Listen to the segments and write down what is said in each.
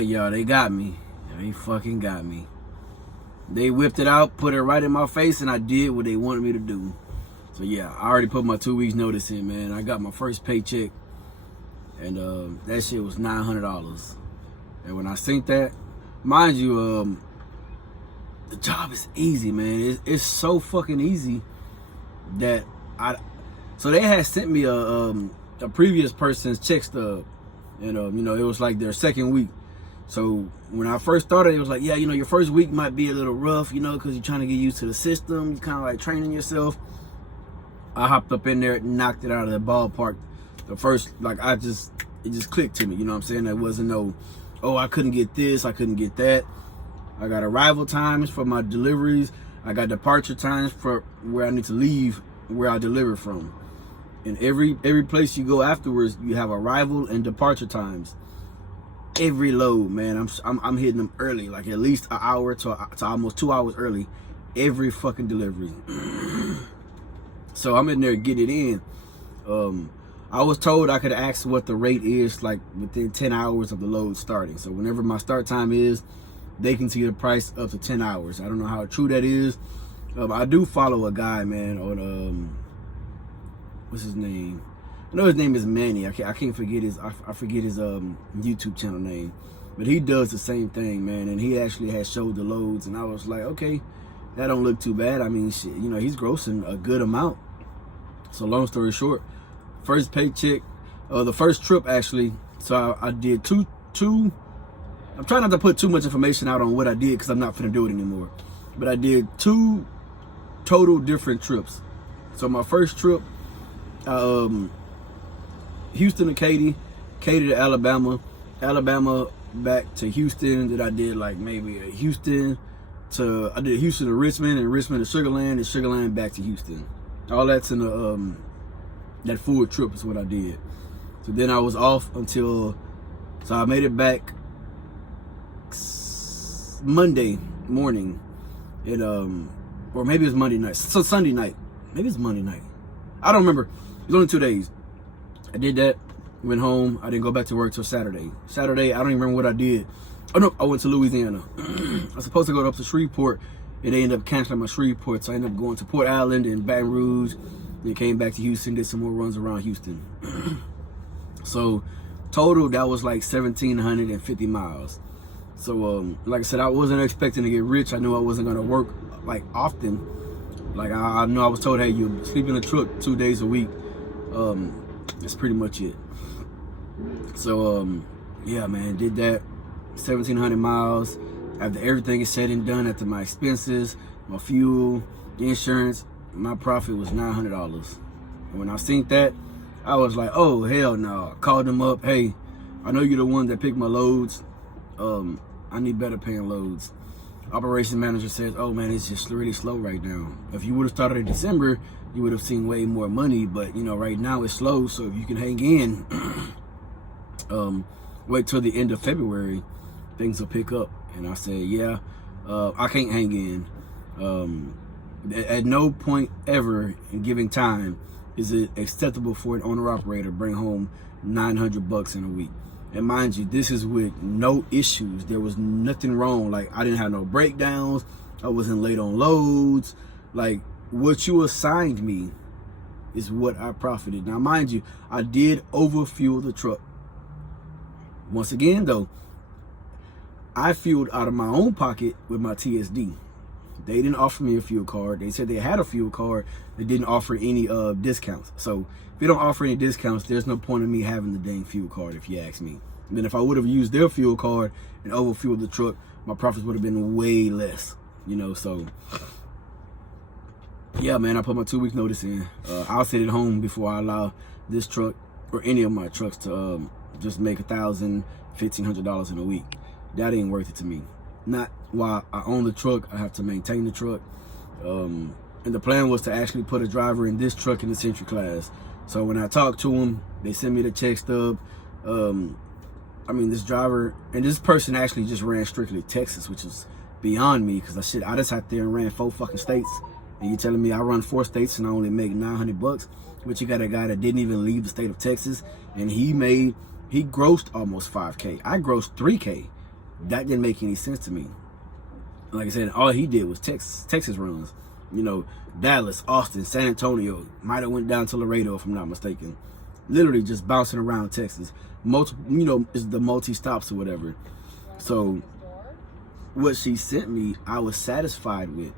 right, y'all, they got me. They fucking got me. They whipped it out, put it right in my face, and I did what they wanted me to do. So yeah, I already put my 2 weeks notice in, man. I got my first paycheck, and that shit was $900. And when I seen that, mind you, the job is easy, man. It's so fucking easy that so they had sent me a previous person's check stub, and it was like their second week. So when I first started, it was like, yeah, your first week might be a little rough, because you're trying to get used to the system. You're kind of like training yourself. I hopped up in there, knocked it out of the ballpark. The first, it just clicked to me. You know what I'm saying? There wasn't no, oh, I couldn't get this, I couldn't get that. I got arrival times for my deliveries. I got departure times for where I need to leave, where I deliver from. And every place you go afterwards, you have arrival and departure times. Every load, man, I'm hitting them early, like at least an hour to almost 2 hours early, every fucking delivery. So I'm in there getting it in. I was told I could ask what the rate is like within 10 hours of the load starting. So whenever my start time is, they can see the price up to 10 hours. I don't know how true that is. I do follow a guy, man, on what's his name? I know his name is Manny. I can't forget his I forget his YouTube channel name, but he does the same thing, man. And he actually has showed the loads, and I was like, okay, that don't look too bad. I mean, shit, he's grossing a good amount. So long story short, first paycheck, the first trip actually. So I did two. I'm trying not to put too much information out on what I did because I'm not finna do it anymore. But I did 2 total different trips. So my first trip, Houston to Katy to Alabama back to Houston. That I did like maybe Houston to Richmond, and Richmond to Sugarland, and Sugarland back to Houston. All that's in the that full trip is what I did. So then I was off so I made it back Monday morning, or maybe it was Monday night. So Sunday night, maybe it's Monday night. I don't remember. It was only 2 days. I did that, went home. I didn't go back to work till Saturday. I don't even remember what I did. Oh no, I went to Louisiana. I was supposed to go up to Shreveport, and they ended up canceling my Shreveport, so I ended up going to Port Island and Baton Rouge. Then came back to Houston, did some more runs around Houston. So total, that was like 1,750 miles. So like I said, I wasn't expecting to get rich. I knew I wasn't gonna work like often. Like I know I was told, hey, you sleep in the truck 2 days a week. That's pretty much it. So yeah, man, did that 1,700 miles. After everything is said and done, after my expenses, my fuel, insurance, my profit was $900. And when I seen that, I was like, oh hell no. I called them up, hey, I know you're the one that picked my loads. I need better paying loads. Operations manager says, oh man, it's just really slow right now. If you would have started in December, you would have seen way more money, but right now it's slow. So if you can hang in, wait till the end of February, things will pick up. And I said, yeah, I can't hang in. At no point ever in giving time is it acceptable for an owner operator to bring home $900 in a week. And mind you, this is with no issues. There was nothing wrong. Like, I didn't have no breakdowns. I wasn't late on loads. Like, what you assigned me is what I profited. Now, mind you, I did overfuel the truck. Once again, though, I fueled out of my own pocket with my TSD. They didn't offer me a fuel card. They said they had a fuel card. They didn't offer any discounts. So if they don't offer any discounts, there's no point in me having the dang fuel card, if you ask me. And then if I would have used their fuel card and overfueled the truck, my profits would have been way less. So yeah, man, I put my 2 weeks notice in. I'll sit at home before I allow this truck or any of my trucks to just make $1,000, $1,500 in a week. That ain't worth it to me. Not while I own the truck, I have to maintain the truck. And the plan was to actually put a driver in this truck in the Century class. So when I talked to them, they sent me the check stub. This driver and this person actually just ran strictly Texas, which is beyond me because I just sat there and ran 4 fucking states. And you telling me I run 4 states and I only make $900? But you got a guy that didn't even leave the state of Texas, and he grossed almost 5K. I grossed 3K. that didn't make any sense to me. Like I said, all he did was Texas runs. You know, Dallas, Austin, San Antonio, might have went down to Laredo if I'm not mistaken. Literally just bouncing around Texas. Multiple, you know, is the multi-stops or whatever. So what she sent me, I was satisfied with,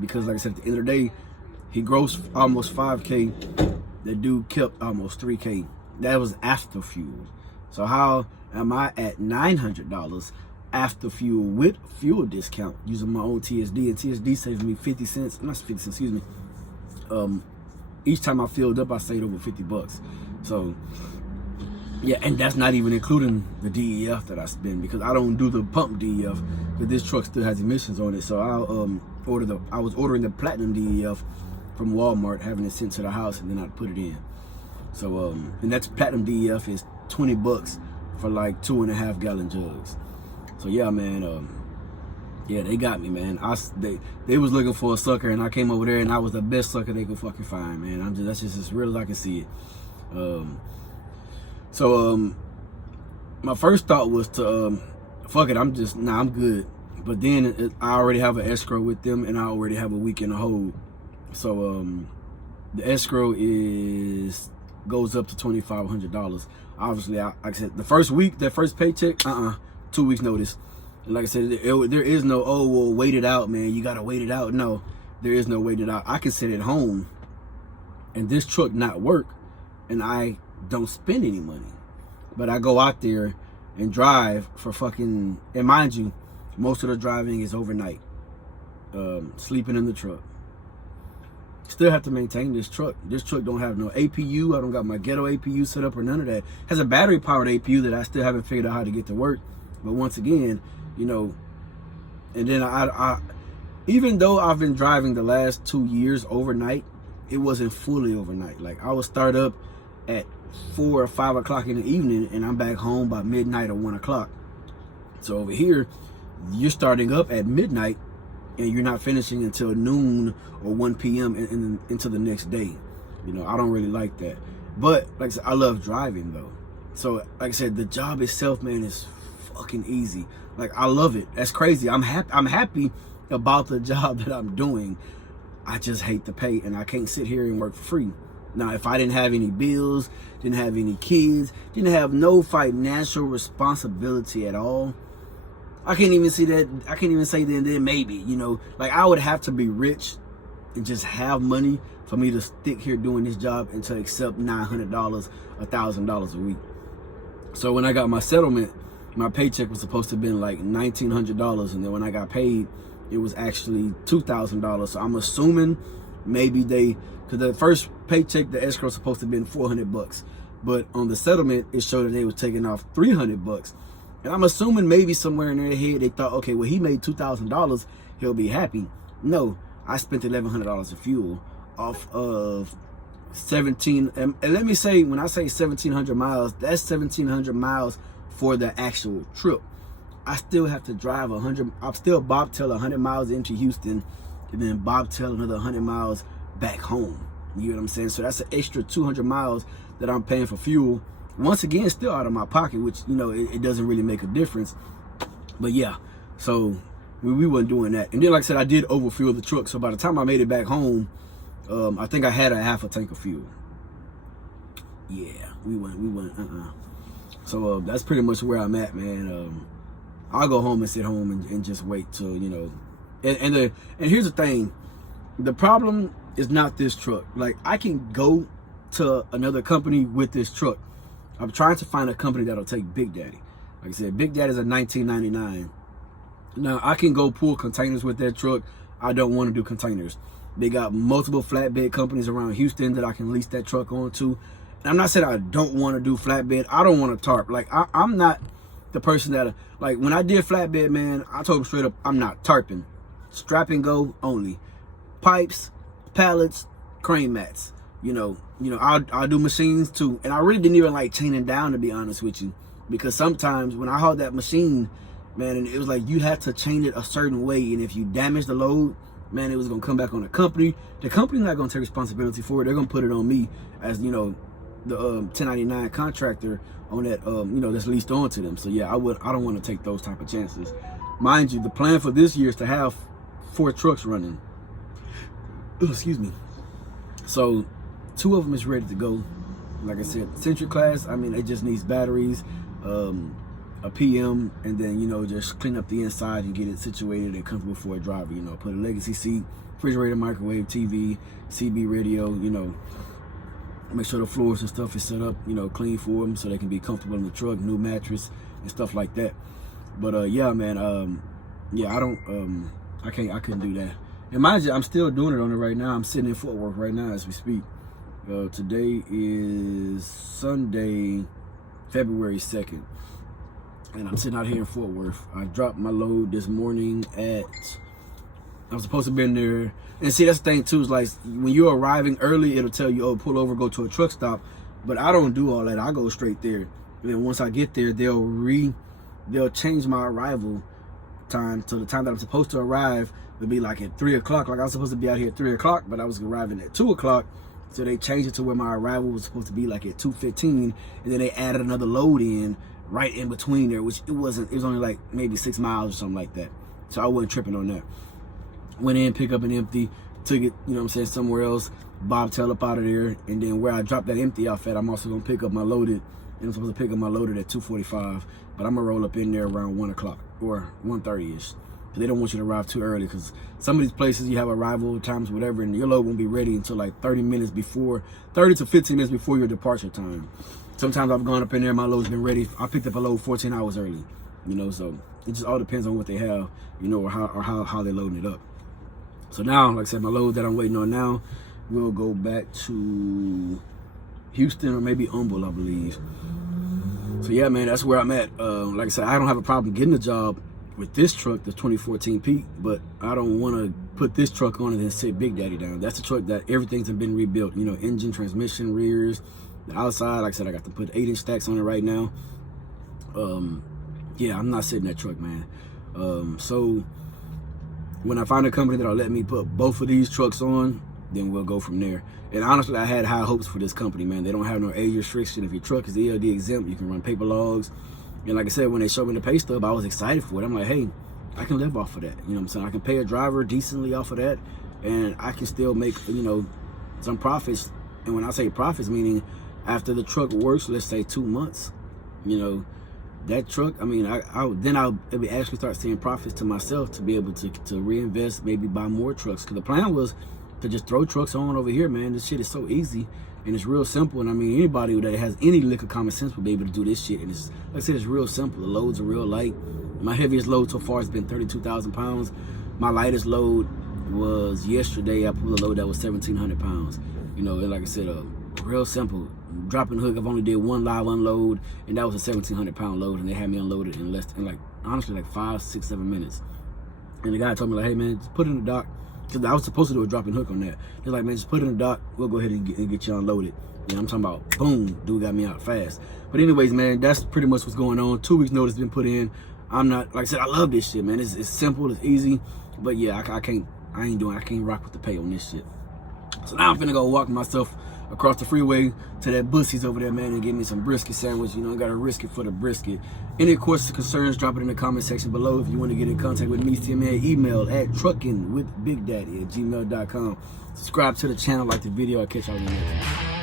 because like I said, at the end of the day, he grossed almost 5K. The dude kept almost 3K. That was after fuel. So how am I at $900 after fuel with fuel discount using my own TSD? And TSD saves me 50 cents, not 50 cents, excuse me. Each time I filled up, I saved over 50 bucks. So yeah, and that's not even including the DEF that I spend, because I don't do the pump DEF, because this truck still has emissions on it. So I was ordering the platinum DEF from Walmart, having it sent to the house, and then I'd put it in. So and that's platinum DEF is 20 bucks for like 2.5 gallon jugs. So yeah, man, yeah, they got me, man. They was looking for a sucker, and I came over there, and I was the best sucker they could fucking find, man. That's just as real as I can see it. My first thought was to fuck it, I'm good. But then I already have an escrow with them, and I already have a week in the hold. So the escrow goes up to $2,500. Obviously, like I said, the first week, that first paycheck, 2 weeks notice. And like I said, there is no, oh, well, wait it out, man. You gotta wait it out. No, there is no wait it out. I can sit at home and this truck not work, and I don't spend any money. But I go out there and drive for fucking, and mind you, most of the driving is overnight. Sleeping in the truck. Still have to maintain this truck. This truck don't have no APU. I don't got my ghetto APU set up or none of that. It has a battery powered APU that I still haven't figured out how to get to work. But once again, you know, and then I even though I've been driving the last 2 years overnight, it wasn't fully overnight. Like I would start up at 4 or 5 o'clock in the evening, and I'm back home by midnight or 1 o'clock. So over here, you're starting up at midnight, and you're not finishing until noon or 1 p.m. into the next day. You know, I don't really like that. But like I said, I love driving though. So like I said, the job itself, man, is fucking easy. Like I love it. That's crazy. I'm happy about the job that I'm doing. I just hate the pay, and I can't sit here and work for free. Now, if I didn't have any bills, didn't have any kids, didn't have no financial responsibility at all, I can't even see that. I can't even say that then maybe, you know, like I would have to be rich and just have money for me to stick here doing this job and to accept $900, $1,000 a week. So when I got my settlement, my paycheck was supposed to have been like $1,900, and then when I got paid, it was actually $2,000. So I'm assuming maybe because the first paycheck, the escrow was supposed to have been 400 bucks, but on the settlement, it showed that they was taking off 300 bucks. And I'm assuming maybe somewhere in their head, they thought, okay, well, he made $2,000, he'll be happy. No, I spent $1,100 of fuel off of 17, and let me say, when I say 1,700 miles, that's 1,700 miles for the actual trip. I still have to drive 100, I'll still bobtail 100 miles into Houston, and then bobtail another 100 miles back home. You know what I'm saying? So that's an extra 200 miles that I'm paying for fuel. Once again, still out of my pocket, which, you know, it doesn't really make a difference. But yeah, so we weren't doing that. And then, like I said, I did overfuel the truck. So by the time I made it back home, I think I had a half a tank of fuel. Yeah, we went. So that's pretty much where I'm at, man. I'll go home and sit home and just wait till, you know. And here's the thing. The problem is not this truck. Like, I can go to another company with this truck. I'm trying to find a company that'll take Big Daddy. Like I said, Big Daddy's a $19.99. Now, I can go pull containers with that truck. I don't want to do containers. They got multiple flatbed companies around Houston that I can lease that truck onto. And I'm not saying I don't want to do flatbed. I don't want to tarp. Like, I'm not the person that, like, when I did flatbed, man, I told them straight up, I'm not tarping. Strap and go only. Pipes, pallets, crane mats. You know, I'll do machines too. And I really didn't even like chaining down, to be honest with you. Because sometimes when I hauled that machine, man, and it was like you had to chain it a certain way. And if you damage the load, man, it was going to come back on the company. The company's not going to take responsibility for it. They're going to put it on me as, you know, the 1099 contractor on that, you know, that's leased on to them. So yeah, I don't want to take those type of chances. Mind you, the plan for this year is to have 4 trucks running. Excuse me. So 2 of them is ready to go. Like I said, Century class, I mean, it just needs batteries, a PM, and then, you know, just clean up the inside and get it situated and comfortable for a driver. You know, put a legacy seat, refrigerator, microwave, TV, CB radio, you know, make sure the floors and stuff is set up, you know, clean for them so they can be comfortable in the truck, new mattress and stuff like that. But yeah, man, yeah, I couldn't do that. And mind you, I'm still doing it on it right now. I'm sitting in Fort Worth right now as we speak. Today is Sunday, February 2nd. And I'm sitting out here in Fort Worth. I dropped my load this morning I was supposed to be in there. And see, that's the thing too, is like when you're arriving early, it'll tell you, oh, pull over, go to a truck stop. But I don't do all that. I go straight there. And then once I get there, they'll change my arrival time to the time that I'm supposed to arrive. It'll be like at 3 o'clock. Like I was supposed to be out here at 3 o'clock, but I was arriving at 2 o'clock. So they changed it to where my arrival was supposed to be like at 2:15, and then they added another load in right in between there, which it was only like maybe 6 miles or something like that. So I wasn't tripping on that. Went in, pick up an empty, took it, you know what I'm saying, somewhere else, bobtail up out of there, and then where I dropped that empty off at, I'm also gonna pick up my loaded, and I'm supposed to pick up my loaded at 2:45, but I'm gonna roll up in there around 1 o'clock or 1:30ish. They don't want you to arrive too early, because some of these places you have arrival times, whatever, and your load won't be ready until like 30 to 15 minutes before your departure time. Sometimes I've gone up in there, my load's been ready. I picked up a load 14 hours early, you know, so it just all depends on what they have, you know, or how they're loading it up. So now, like I said, my load that I'm waiting on now will go back to Houston or maybe Humble, I believe. So yeah, man, that's where I'm at. Like I said, I don't have a problem getting a job with this truck, the 2014 Pete, but I don't want to put this truck on and then sit Big Daddy down. That's the truck that everything's been rebuilt, you know, engine, transmission, rears, the outside. Like I said, I got to put 8-inch stacks on it right now. Yeah, I'm not sitting that truck, man. So when I find a company that'll let me put both of these trucks on, then we'll go from there. And honestly, I had high hopes for this company, man. They don't have no age restriction. If your truck is ELD exempt, you can run paper logs. And like I said, when they showed me the pay stub, I was excited for it. I'm like, hey, I can live off of that. You know what I'm saying? I can pay a driver decently off of that, and I can still make, you know, some profits. And when I say profits, meaning after the truck works, let's say 2 months, you know, that truck, I mean, I'll actually start seeing profits to myself to be able to reinvest, maybe buy more trucks. Because the plan was to just throw trucks on over here, man. This shit is so easy. And it's real simple, and I mean, anybody that has any lick of common sense will be able to do this shit. And it's, like I said, it's real simple. The loads are real light. My heaviest load so far has been 32,000 pounds. My lightest load was yesterday. I pulled a load that was 1,700 pounds. You know, and like I said, real simple. Dropping hook, I've only did one live unload, and that was a 1,700 pound load, and they had me unloaded in less than, like, honestly, like 5, 6, 7 minutes. And the guy told me, like, hey, man, just put it in the dock. Because I was supposed to do a dropping hook on that. He's like, man, just put it in the dock. We'll go ahead and get you unloaded. You know, I'm talking about, boom, dude got me out fast. But anyways, man, that's pretty much what's going on. 2 weeks notice been put in. I'm not, like I said, I love this shit, man. It's simple, it's easy. But yeah, I can't rock with the pay on this shit. So now I'm finna go walk myself across the freeway to that Bussy's over there, man, and get me some brisket sandwich. You know, I gotta risk it for the brisket. Any questions, concerns, drop it in the comment section below. If you want to get in contact with me, send me an email at truckingwithbigdaddy@gmail.com. Subscribe to the channel, like the video. I'll catch y'all in the next one.